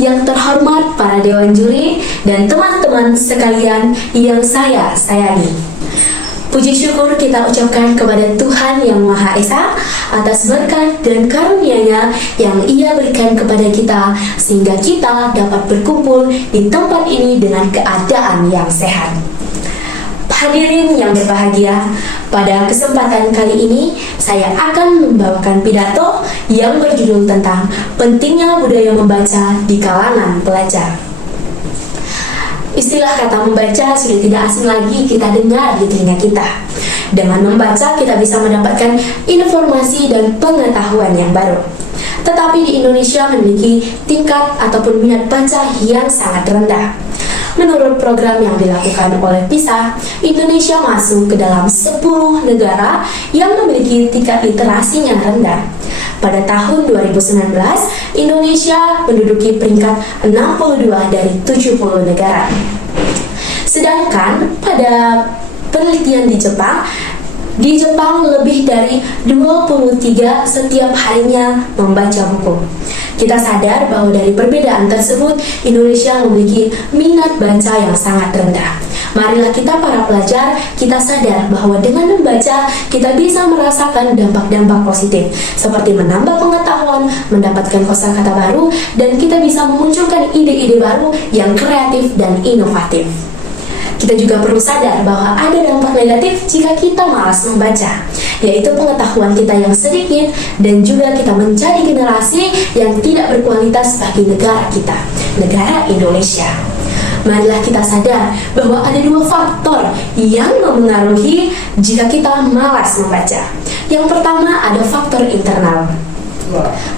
yang terhormat para dewan juri, dan teman-teman sekalian yang saya sayangi. Puji syukur kita ucapkan kepada Tuhan Yang Maha Esa atas berkat dan karunia-Nya yang Ia berikan kepada kita sehingga kita dapat berkumpul di tempat ini dengan keadaan yang sehat. Hadirin yang berbahagia, pada kesempatan kali ini saya akan membawakan pidato yang berjudul tentang pentingnya budaya membaca di kalangan pelajar. Istilah kata membaca sudah tidak asing lagi kita dengar di telinga kita. Dengan membaca kita bisa mendapatkan informasi dan pengetahuan yang baru. Tetapi di Indonesia memiliki tingkat ataupun minat baca yang sangat rendah. Menurut program yang dilakukan oleh PISA, Indonesia masuk ke dalam 10 negara yang memiliki tingkat literasinya rendah. Pada tahun 2019, Indonesia menduduki peringkat 62 dari 70 negara. Sedangkan pada penelitian di Jepang lebih dari 23 setiap harinya membaca buku. Kita sadar bahwa dari perbedaan tersebut, Indonesia memiliki minat baca yang sangat rendah. Marilah kita para pelajar, kita sadar bahwa dengan membaca, kita bisa merasakan dampak-dampak positif, seperti menambah pengetahuan, mendapatkan kosakata baru, dan kita bisa memunculkan ide-ide baru yang kreatif dan inovatif. Kita juga perlu sadar bahwa ada dampak negatif jika kita malas membaca, yaitu pengetahuan kita yang sedikit dan juga kita menjadi generasi yang tidak berkualitas bagi negara kita, negara Indonesia. Marilah kita sadar bahwa ada 2 faktor yang mempengaruhi jika kita malas membaca. Yang pertama ada faktor internal.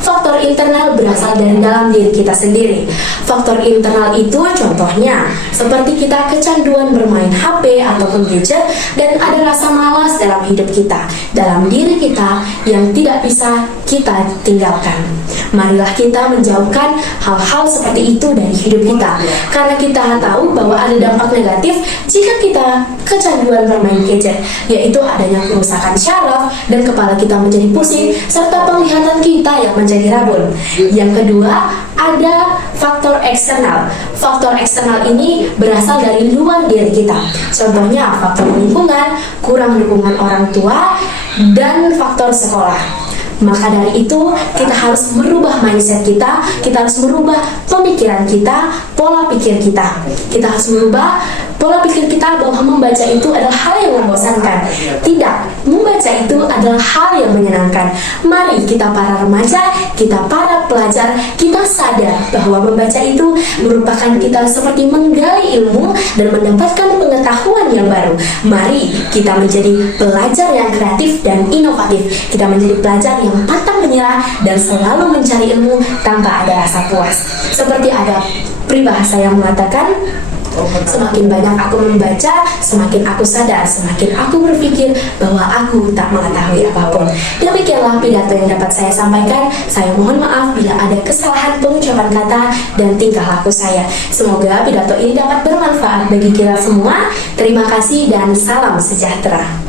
Faktor internal berasal dari dalam diri kita sendiri. Faktor internal itu contohnya seperti kita kecanduan bermain HP ataupun gadget dan ada rasa malas dalam hidup kita, dalam diri kita yang tidak bisa kita tinggalkan. Marilah kita menjauhkan hal-hal seperti itu dari hidup kita, karena kita tahu bahwa ada dampak negatif jika kita kecanduan bermain gadget, yaitu adanya kerusakan syaraf dan kepala kita menjadi pusing serta penglihatan kita yang menjadi rabun. Yang kedua, ada faktor eksternal. Faktor eksternal ini berasal dari luar diri kita. Contohnya faktor lingkungan, kurang dukungan orang tua, dan faktor sekolah. Maka dari itu, kita harus merubah mindset kita harus merubah pemikiran kita, pola pikir kita. Kita harus merubah pola pikir kita bahwa membaca itu adalah hal yang membosankan. Tidak, membaca itu adalah hal yang menyenangkan. Mari kita para remaja, kita para pelajar, kita sadar bahwa membaca itu merupakan kita seperti menggali ilmu dan mendapatkan pengetahuan yang baru. Mari kita menjadi pelajar yang kreatif dan inovatif. Kita menjadi pelajar yang pantang menyerah dan selalu mencari ilmu tanpa ada rasa puas. Seperti ada peribahasa yang mengatakan, semakin banyak aku membaca, semakin aku sadar, semakin aku berpikir bahwa aku tak mengetahui apapun. Demikianlah pidato yang dapat saya sampaikan. Saya mohon maaf bila ada kesalahan pengucapan kata dan tingkah laku saya. Semoga pidato ini dapat bermanfaat bagi kita semua. Terima kasih dan salam sejahtera.